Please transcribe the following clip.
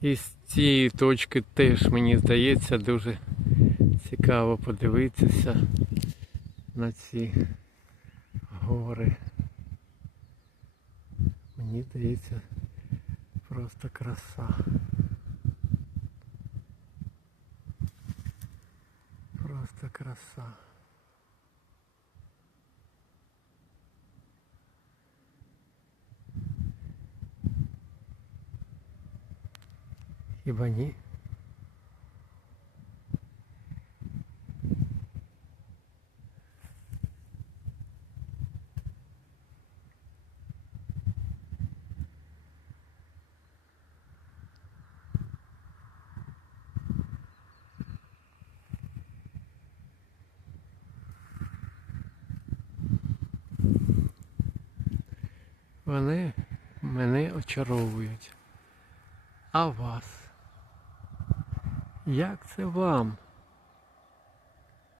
І з цієї точки теж мені здається дуже цікаво подивитися на ці гори. Мені здається, просто краса. Просто краса. Хіба ні? Вони мене очаровують. А вас? Як це вам?